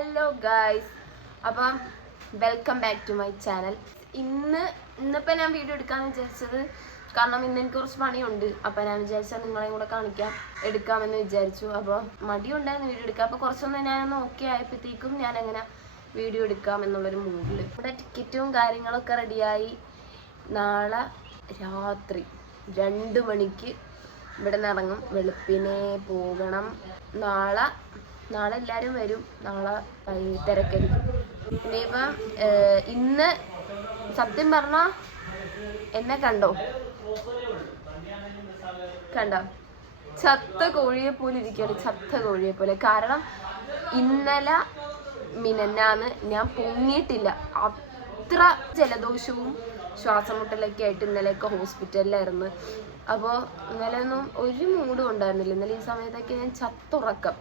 Hello guys അപ്പം welcome back to my channel ഇന്ന് ഇന്നിപ്പോൾ ഞാൻ വീഡിയോ എടുക്കാമെന്ന് വിചാരിച്ചത് കാരണം ഇന്ന് എനിക്ക് കുറച്ച് പണിയുണ്ട്. അപ്പം ഞാൻ വിചാരിച്ചാൽ നിങ്ങളെയും കൂടെ കാണിക്കാം എടുക്കാമെന്ന് വിചാരിച്ചു. അപ്പോൾ മടിയുണ്ടായിരുന്നു വീഡിയോ എടുക്കാം അപ്പോൾ കുറച്ചൊന്ന് ഞാൻ ഓക്കെ ആയപ്പോഴത്തേക്കും ഞാൻ അങ്ങനെ വീഡിയോ എടുക്കാം എന്നുള്ളൊരു മൂഡിൽ ഇവിടെ ടിക്കറ്റും കാര്യങ്ങളൊക്കെ റെഡിയായി നാളെ രാത്രി രണ്ട് മണിക്ക് ഇവിടെ നിന്ന് ഇറങ്ങും. വെളുപ്പിനെ പോകണം. നാളെ നാളെ എല്ലാവരും വരും. നാളെ തിരക്കായിരിക്കും ഇനിയിപ്പം ഇന്ന് സത്യം പറഞ്ഞ എന്നെ കണ്ടോ? കണ്ടോ? ചത്ത കോഴിയെ പോലെ ഇരിക്കുകയാണ്. ചത്ത കോഴിയെ പോലെ. കാരണം ഇന്നലെ മിനന്നാന്ന് ഞാൻ പൊങ്ങിയിട്ടില്ല. അത്ര ജലദോഷവും ശ്വാസം മുട്ടലൊക്കെ ആയിട്ട് ഇന്നലെയൊക്കെ ഹോസ്പിറ്റലിലായിരുന്നു. അപ്പോൾ ഇന്നലെ ഒന്നും ഒരു മൂഡും ഉണ്ടായിരുന്നില്ല. ഇന്നലെ ഈ സമയത്തൊക്കെ ഞാൻ ചത്തുറക്കം.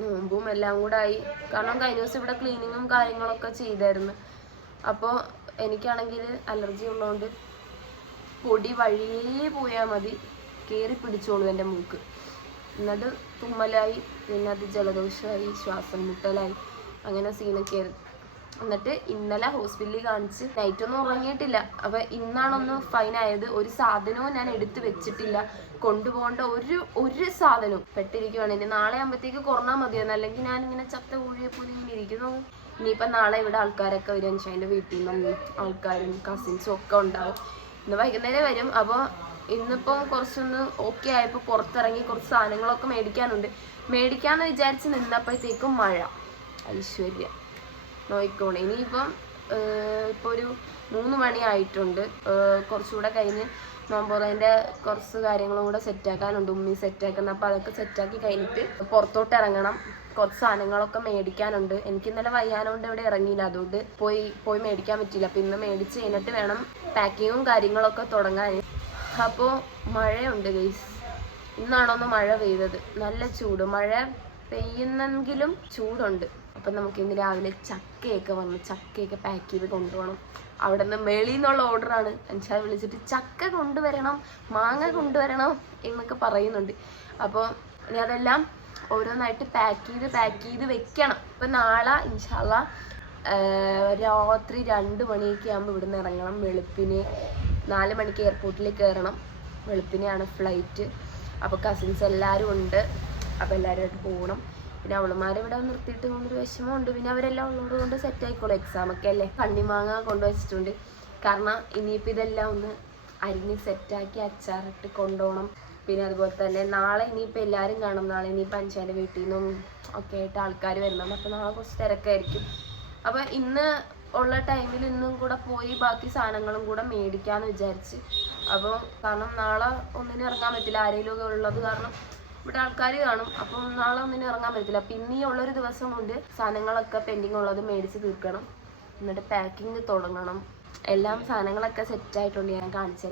നോമ്പും എല്ലാം കൂടെ ആയി കാരണം കഴിഞ്ഞ ദിവസം ഇവിടെ ക്ലീനിങ്ങും കാര്യങ്ങളൊക്കെ ചെയ്തായിരുന്നു. അപ്പോൾ എനിക്കാണെങ്കിൽ അലർജി ഉള്ളതുകൊണ്ട് പൊടി വഴിയേ പോയാൽ മതി. കയറി പിടിച്ചോളൂ എന്റെ മൂക്ക്. എന്നിട്ട് തുമ്മലായി പിന്നെ അത് ജലദോഷമായി ശ്വാസം മുട്ടലായി അങ്ങനെ സീനൊക്കെ ആയിരുന്നു. എന്നിട്ട് ഇന്നലെ ഹോസ്പിറ്റലിൽ കാണിച്ച് നൈറ്റ് ഒന്നും ഉറങ്ങിയിട്ടില്ല. അപ്പൊ ഇന്നാണൊന്ന് ഫൈൻ ആയത്. ഒരു സാധനവും ഞാൻ എടുത്തു വെച്ചിട്ടില്ല. കൊണ്ടുപോകേണ്ട ഒരു ഒരു സാധനവും പെട്ടിരിക്കുവാണ്. ഇനി നാളെ ആകുമ്പോഴത്തേക്ക് കുറഞ്ഞാൽ മതിയായിരുന്നു അല്ലെങ്കിൽ ഞാൻ ഇങ്ങനെ ചത്ത കോഴിയെ പോലെ ഇങ്ങനെ ഇരിക്കുന്നു. ഇനിയിപ്പൊ നാളെ ഇവിടെ ആൾക്കാരൊക്കെ വരും. അൻഷാന്റെ വീട്ടിൽ നിന്നും ആൾക്കാരും കസിൻസും ഒക്കെ ഉണ്ടാവും. ഇന്ന് വൈകുന്നേരം വരും. അപ്പോൾ ഇന്നിപ്പം കുറച്ചൊന്ന് ഓക്കെ ആയപ്പോൾ പുറത്തിറങ്ങി കുറച്ച് സാധനങ്ങളൊക്കെ മേടിക്കാനുണ്ട്. മേടിക്കാന്ന് വിചാരിച്ച് നിന്നപ്പോഴത്തേക്കും മഴ. ഐശ്വര്യ. നോയിക്കോണേ. ഇനിയിപ്പം ഇപ്പോൾ ഒരു മൂന്ന് മണി ആയിട്ടുണ്ട്. കുറച്ചുകൂടെ കഴിഞ്ഞ് നോമ്പോറേന്റെ കുറച്ച് കാര്യങ്ങളും കൂടെ സെറ്റാക്കാനുണ്ട്. ഉമ്മി സെറ്റാക്കുന്ന. അപ്പോൾ അതൊക്കെ സെറ്റാക്കി കഴിഞ്ഞിട്ട് പുറത്തോട്ട് ഇറങ്ങണം. കുറച്ച് സാധനങ്ങളൊക്കെ മേടിക്കാനുണ്ട്. എനിക്ക് ഇന്നലെ വയ്യാനോണ്ട് ഇവിടെ ഇറങ്ങിയില്ല. അതുകൊണ്ട് പോയി പോയി മേടിക്കാൻ പറ്റില്ല അപ്പോൾ ഇന്ന് മേടിച്ച് കഴിഞ്ഞിട്ട് വേണം പാക്കിങ്ങും കാര്യങ്ങളൊക്കെ തുടങ്ങാൻ. അപ്പോൾ മഴയുണ്ട് ഗൈസ്. ഇന്നാണൊന്ന് മഴ പെയ്തത്? നല്ല ചൂട്. മഴ പെയ്യുന്നെങ്കിലും ചൂടുണ്ട്. അപ്പം നമുക്ക് ഇന്ന് രാവിലെ ചക്കയൊക്കെ വന്ന് ചക്കയൊക്കെ പാക്ക് ചെയ്ത് കൊണ്ടുപോകണം. അവിടെ നിന്ന് വെളിയിൽ നിന്നുള്ള ഓർഡറാണ് അഞ്ചാ വിളിച്ചിട്ട് ചക്ക കൊണ്ടുവരണം മാങ്ങ കൊണ്ടുവരണം എന്നൊക്കെ പറയുന്നുണ്ട്. അപ്പോൾ ഇനി അതെല്ലാം ഓരോന്നായിട്ട് പാക്ക് ചെയ്ത് പാക്ക് ചെയ്ത് വെക്കണം. ഇപ്പം നാളെ ഇൻഷാല്ല രാത്രി രണ്ട് മണിയൊക്കെ ആകുമ്പോൾ ഇവിടുന്ന് ഇറങ്ങണം. വെളുപ്പിന് നാല് മണിക്ക് എയർപോർട്ടിൽ കയറണം. വെളുപ്പിനെയാണ് ഫ്ലൈറ്റ് അപ്പോൾ കസിൻസ് എല്ലാവരും ഉണ്ട്. അപ്പോൾ എല്ലാവരുമായിട്ട് പോകണം. പിന്നെ അവളുമാരെ ഇവിടെ നിർത്തിയിട്ട് ഒരു വിഷമമുണ്ട്. പിന്നെ അവരെല്ലാം ഉള്ളത് കൊണ്ട് സെറ്റ് ആയിക്കോളും എക്സാം ഒക്കെ അല്ലേ? കണ്ണിമാങ്ങ കൊണ്ടുവച്ചിട്ടുണ്ട് കാരണം ഇനിയിപ്പോൾ ഇതെല്ലാം ഒന്ന് അരിഞ്ഞ് സെറ്റാക്കി അച്ചാറിട്ട് കൊണ്ടുപോകണം പിന്നെ അതുപോലെ തന്നെ നാളെ ഇനിയിപ്പോൾ എല്ലാവരും കാണും. നാളെ ഇനിയിപ്പോൾ അഞ്ചാന്റെ വീട്ടിൽ നിന്നും ഒക്കെ ആയിട്ട് ആൾക്കാർ വരുന്നുണ്ട് അപ്പോൾ നാളെ കുറച്ച് തിരക്കായിരിക്കും. അപ്പോൾ ഇന്ന് ഉള്ള ടൈമിൽ ഇന്നും കൂടെ പോയി ബാക്കി സാധനങ്ങളും കൂടെ മേടിക്കാമെന്ന് വിചാരിച്ച്. അപ്പോൾ കാരണം നാളെ ഒന്നിനും ഇറങ്ങാൻ പറ്റില്ല. ആരെങ്കിലും ഉള്ളത് കാരണം ഇവിടെ ആൾക്കാർ കാണും. അപ്പം നാളെ ഒന്നിനും ഇറങ്ങാൻ പറ്റില്ല അപ്പം ഇന്നീ ഉള്ളൊരു ദിവസം കൊണ്ട് സാധനങ്ങളൊക്കെ പെൻഡിങ് ഉള്ളത് മേടിച്ച് തീർക്കണം. എന്നിട്ട് പാക്കിങ് തുടങ്ങണം. എല്ലാം സാധനങ്ങളൊക്കെ സെറ്റ് ആയിട്ടുണ്ട്. ഞാൻ കാണിച്ചു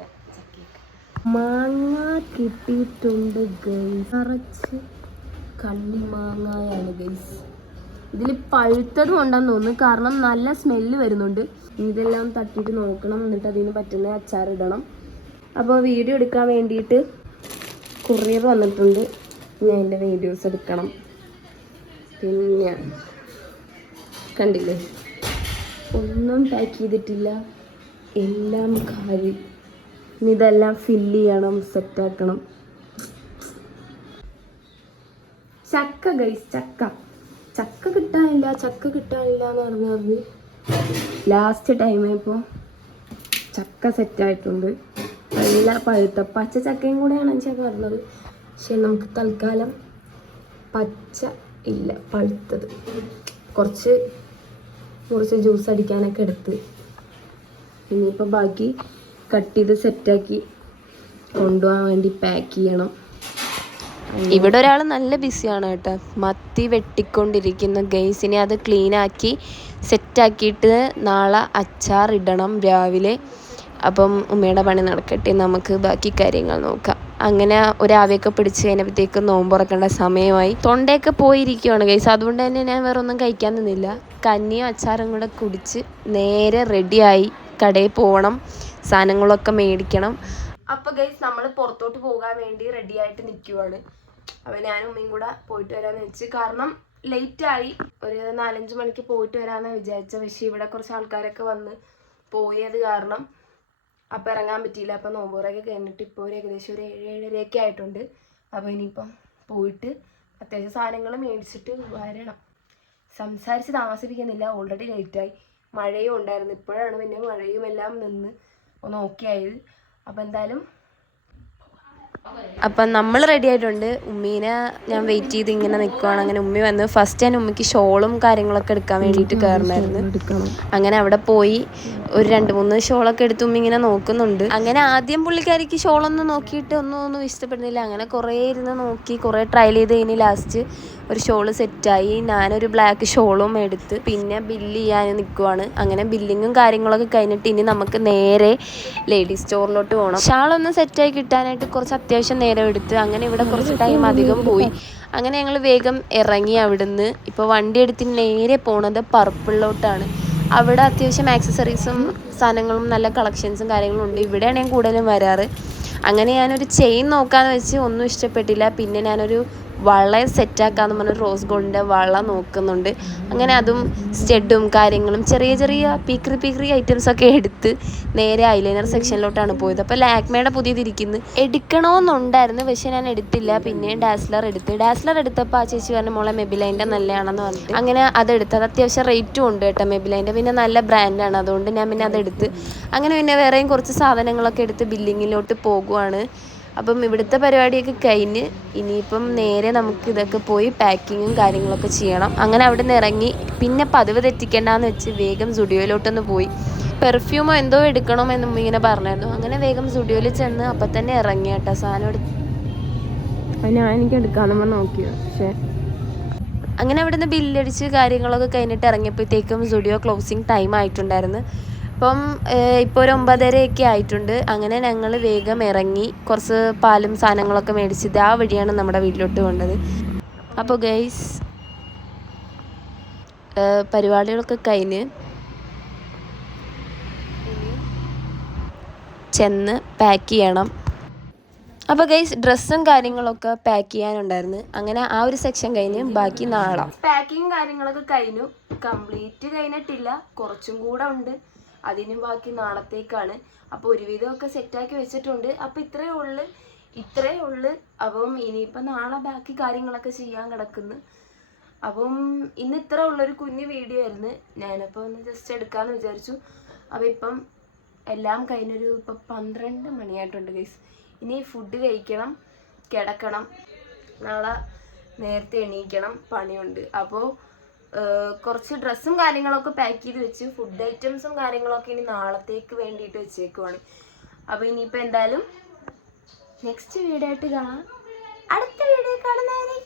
മാങ്ങ കിട്ടിയിട്ടുണ്ട് ഗൈസ് കണ്ണിമാങ്ങയാണ് ഗൈസ് ഇതിൽ പഴുത്തതും ഉണ്ടെന്ന് തോന്നുന്നു. കാരണം നല്ല സ്മെല്ല് വരുന്നുണ്ട്. ഇതെല്ലാം തട്ടിയിട്ട് നോക്കണം. എന്നിട്ട് അതിന് പറ്റുന്ന അച്ചാറിടണം അപ്പോൾ വീഡിയോ എടുക്കാൻ വേണ്ടിയിട്ട് കൊറിയർ വന്നിട്ടുണ്ട്. ഞാൻ എന്റെ വീഡിയോസ് എടുക്കണം. പിന്നെ കണ്ടില്ലേ? ഒന്നും പാക്ക് ചെയ്തിട്ടില്ല. എല്ലാം കാര്യം ഇനി ഇതെല്ലാം ഫില്ല് ചെയ്യണം സെറ്റാക്കണം ചക്ക ഗൈസ് ചക്ക. ചക്ക കിട്ടാനില്ല ചക്ക കിട്ടാനില്ല എന്ന് പറഞ്ഞു പറഞ്ഞ്. ലാസ്റ്റ് ടൈമായപ്പോൾ ചക്ക സെറ്റായിട്ടുണ്ട് നല്ല പഴുത്ത പച്ച ചക്കയും കൂടെയാണ് ഞാൻ പറഞ്ഞത്. പക്ഷെ നമുക്ക് തൽക്കാലം പച്ച ഇല്ല പഴുത്തത്. കുറച്ച് കുറച്ച് ജ്യൂസ് അടിക്കാനൊക്കെ എടുത്ത്. ഇനിയിപ്പോൾ ബാക്കി കട്ട് ചെയ്ത് സെറ്റാക്കി കൊണ്ടുപോകാൻ വേണ്ടി പാക്ക് ചെയ്യണം. ഇവിടെ ഒരാൾ നല്ല ബിസിയാണ് കേട്ടോ. മത്തി വെട്ടിക്കൊണ്ടിരിക്കുന്ന. ഗൈസിനെ അത് ക്ലീനാക്കി സെറ്റാക്കിയിട്ട് നാളെ അച്ചാർ ഇടണം രാവിലെ. അപ്പം ഉമ്മയുടെ പണി നടക്കട്ടെ. നമുക്ക് ബാക്കി കാര്യങ്ങൾ നോക്കാം. അങ്ങനെ ഒരാവിയൊക്കെ പിടിച്ച് കഴിഞ്ഞപ്പോഴത്തേക്ക് നോമ്പ് തുറക്കേണ്ട സമയമായി. തൊണ്ടയൊക്കെ പോയിരിക്കുകയാണ് ഗൈസ്. അതുകൊണ്ട് തന്നെ ഞാൻ വേറെ ഒന്നും കഴിക്കാൻ നിന്നില്ല. കഞ്ഞിയും അച്ചാറും കൂടെ കുടിച്ച് നേരെ റെഡിയായി കടയിൽ പോകണം. സാധനങ്ങളൊക്കെ മേടിക്കണം. അപ്പൊ ഗൈസ് നമ്മൾ പുറത്തോട്ട് പോകാൻ വേണ്ടി റെഡി ആയിട്ട് നിൽക്കുവാണ് അപ്പൊ ഞാനും ഉമ്മയും കൂടെ പോയിട്ട് വരാന്ന് വെച്ച്. കാരണം ലേറ്റ് ആയി ഒരു നാലഞ്ച് മണിക്ക് പോയിട്ട് വരാമെന്ന് വിചാരിച്ച പക്ഷേ ഇവിടെ കുറച്ച് ആൾക്കാരൊക്കെ വന്ന് പോയത് കാരണം അപ്പം ഇറങ്ങാൻ പറ്റിയില്ല. അപ്പോൾ നോമ്പൂറൊക്കെ കഴിഞ്ഞിട്ട് ഇപ്പോൾ ഒരു ഏകദേശം ഒരു ഏഴ് ഏഴരയൊക്കെ ആയിട്ടുണ്ട്. അപ്പോൾ ഇനിയിപ്പം പോയിട്ട് അത്യാവശ്യം സാധനങ്ങൾ മേടിച്ചിട്ട് വരണം. സംസാരിച്ച് താമസിപ്പിക്കുന്നില്ല. ഓൾറെഡി ലേറ്റായി മഴയും ഉണ്ടായിരുന്നു. ഇപ്പോഴാണ് പിന്നെ മഴയും എല്ലാം നിന്ന് ഒന്ന് ഓക്കെ ആയത്. അപ്പം എന്തായാലും അപ്പം നമ്മൾ റെഡി ആയിട്ടുണ്ട്. ഉമ്മീനെ ഞാൻ വെയിറ്റ് ചെയ്ത് ഇങ്ങനെ നിൽക്കുവാണ് അങ്ങനെ ഉമ്മി വന്ന് ഫസ്റ്റ് ഞാൻ ഉമ്മിക്ക് ഷോളും കാര്യങ്ങളൊക്കെ എടുക്കാൻ വേണ്ടിയിട്ട് കയറണമായിരുന്നു അങ്ങനെ അവിടെ പോയി. ഒരു രണ്ട് മൂന്ന് ഷോളൊക്കെ എടുത്ത് ഉമ്മ ഇങ്ങനെ നോക്കുന്നുണ്ട്. അങ്ങനെ ആദ്യം പുള്ളിക്കാരിക്ക് ഷോളൊന്നും നോക്കിയിട്ട് ഒന്നും ഒന്നും ഇഷ്ടപ്പെടുന്നില്ല. അങ്ങനെ കുറേ ഇരുന്ന് നോക്കി കുറേ ട്രയൽ ചെയ്ത് കഴിഞ്ഞ് ലാസ്റ്റ് ഒരു ഷോൾ സെറ്റായി ഞാനൊരു ബ്ലാക്ക് ഷോളും എടുത്ത് പിന്നെ ബില്ല് ചെയ്യാൻ നിൽക്കുവാണ് അങ്ങനെ ബില്ലിങ്ങും കാര്യങ്ങളൊക്കെ കഴിഞ്ഞിട്ട് ഇനി നമുക്ക് നേരെ ലേഡീസ് സ്റ്റോറിലോട്ട് പോകണം ഷാളൊന്ന് സെറ്റായി കിട്ടാനായിട്ട് കുറച്ച് അത്യാവശ്യം നേരം എടുത്ത് അങ്ങനെ ഇവിടെ കുറച്ച് ടൈം അധികം പോയി. അങ്ങനെ ഞങ്ങൾ വേഗം ഇറങ്ങി അവിടുന്ന്. ഇപ്പോൾ വണ്ടി എടുത്ത് നേരെ പോണത് പർപ്പിളിലോട്ടാണ് അവിടെ അത്യാവശ്യം ആക്സസറീസും സാധനങ്ങളും നല്ല കളക്ഷൻസും കാര്യങ്ങളും ഉണ്ട്. ഇവിടെയാണ് ഞാൻ കൂടുതലും വരാറ്. അങ്ങനെ ഞാനൊരു ചെയിൻ നോക്കാമെന്ന് വെച്ച് ഒന്നും ഇഷ്ടപ്പെട്ടില്ല. പിന്നെ ഞാനൊരു വള സെറ്റാക്കാന്ന് പറഞ്ഞ റോസ് ഗോൾഡിന്റെ വള നോക്കുന്നുണ്ട്. അങ്ങനെ അതും സ്റ്റെഡും കാര്യങ്ങളും ചെറിയ ചെറിയ പീക്രി പീക്രി ഐറ്റംസ് ഒക്കെ എടുത്ത് നേരെ ഐലൈനർ സെക്ഷനിലോട്ടാണ് പോയത്. അപ്പോൾ ലാക്മയുടെ പുതിയതിരിക്കുന്നു. എടുക്കണമെന്നുണ്ടായിരുന്നു പക്ഷേ ഞാൻ എടുത്തില്ല. പിന്നെ ഡാസ്ലർ എടുത്ത്. ഡാസ്ലർ എടുത്തപ്പോൾ ആ ചേച്ചി പറഞ്ഞ മോളെ മെബിലൈന്റെ നല്ലതാണെന്ന് പറഞ്ഞിട്ട്. അങ്ങനെ അതെടുത്ത് അത് അത്യാവശ്യം റേറ്റും ഉണ്ട് കേട്ടോ മെബിലൈന്റെ പിന്നെ നല്ല ബ്രാൻഡാണ് അതുകൊണ്ട് ഞാൻ പിന്നെ അതെടുത്ത് അങ്ങനെ പിന്നെ വേറെയും കുറച്ച് സാധനങ്ങളൊക്കെ എടുത്ത് ബില്ലിങ്ങിലോട്ട് പോകുവാണ്. അപ്പം ഇവിടുത്തെ പരിപാടിയൊക്കെ കഴിഞ്ഞ് ഇനിയിപ്പം നേരെ നമുക്ക് ഇതൊക്കെ പോയി പാക്കിങ്ങും കാര്യങ്ങളൊക്കെ ചെയ്യണം. അങ്ങനെ അവിടെ നിന്ന് ഇറങ്ങി പിന്നെ പതിവ് തെറ്റിക്കണ്ടെന്ന് വെച്ച് വേഗം സ്റ്റുഡിയോയിലോട്ടൊന്ന് പോയി. പെർഫ്യൂമോ എന്തോ എടുക്കണോ എന്നും ഇങ്ങനെ പറഞ്ഞായിരുന്നു. അങ്ങനെ വേഗം സ്റ്റുഡിയോയിൽ ചെന്ന് അപ്പം തന്നെ ഇറങ്ങി കേട്ടോ സാധനം എടുത്ത്. ഞാൻ എനിക്ക് എടുക്കാന്ന് പറഞ്ഞ് നോക്കിയത് പക്ഷേ. അങ്ങനെ അവിടുന്ന് ബില്ലടിച്ച് കാര്യങ്ങളൊക്കെ കഴിഞ്ഞിട്ട് ഇറങ്ങിയപ്പോഴത്തേക്കും സ്റ്റുഡിയോ ക്ലോസിങ് ടൈം ആയിട്ടുണ്ടായിരുന്നു. അപ്പം ഇപ്പോൾ ഒരു ഒമ്പതരയൊക്കെ ആയിട്ടുണ്ട്. അങ്ങനെ ഞങ്ങൾ വേഗം ഇറങ്ങി കുറച്ച് പാലും സാധനങ്ങളൊക്കെ മേടിച്ചത് ആ വഴിയാണ് നമ്മുടെ വീട്ടിലോട്ട് കൊണ്ടത് അപ്പോൾ ഗൈസ് പരിപാടികളൊക്കെ കഴിഞ്ഞ് ചെന്ന് പാക്ക് ചെയ്യണം. അപ്പോൾ ഗൈസ് ഡ്രസ്സും കാര്യങ്ങളൊക്കെ പാക്ക് ചെയ്യാനുണ്ടായിരുന്നു. അങ്ങനെ ആ ഒരു സെക്ഷൻ കഴിഞ്ഞ് ബാക്കി നാളെ. പാക്കിങ് കാര്യങ്ങളൊക്കെ കഴിഞ്ഞു. കംപ്ലീറ്റ് കഴിഞ്ഞിട്ടില്ല. കുറച്ചും കൂടെ ഉണ്ട്. അതിനും ബാക്കി നാളത്തേക്കാണ്. അപ്പോൾ ഒരുവിധമൊക്കെ സെറ്റാക്കി വെച്ചിട്ടുണ്ട്. അപ്പോൾ ഇത്രയേ ഉള്ളു ഇത്രയേ ഉള്ളു. അപ്പം ഇനിയിപ്പോൾ നാളെ ബാക്കി കാര്യങ്ങളൊക്കെ ചെയ്യാൻ കിടക്കുന്നു. അപ്പം ഇന്ന് ഇത്ര ഉള്ളൊരു കുഞ്ഞു വീഡിയോ ആയിരുന്നു. ഞാനപ്പോൾ ഒന്ന് ജസ്റ്റ് എടുക്കാമെന്ന് വിചാരിച്ചു. അപ്പോൾ ഇപ്പം എല്ലാം കഴിഞ്ഞൊരു ഇപ്പം പന്ത്രണ്ട് മണിയായിട്ടുണ്ട് ഗൈസ് ഇനി ഫുഡ് കഴിക്കണം കിടക്കണം. നാളെ നേരത്തെ എണീക്കണം പണിയുണ്ട്. അപ്പോൾ കുറച്ച് ഡ്രസ്സും കാര്യങ്ങളൊക്കെ പാക്ക് ചെയ്ത് വെച്ച് ഫുഡ് ഐറ്റംസും കാര്യങ്ങളൊക്കെ ഇനി നാളത്തേക്ക് വേണ്ടിയിട്ട് വെച്ചേക്കുവാണ്. അപ്പോൾ ഇനിയിപ്പോൾ എന്തായാലും നെക്സ്റ്റ് വീഡിയോ ആയിട്ട് കാണാം. അടുത്ത വീഡിയോ കാണുന്നതായിരിക്കും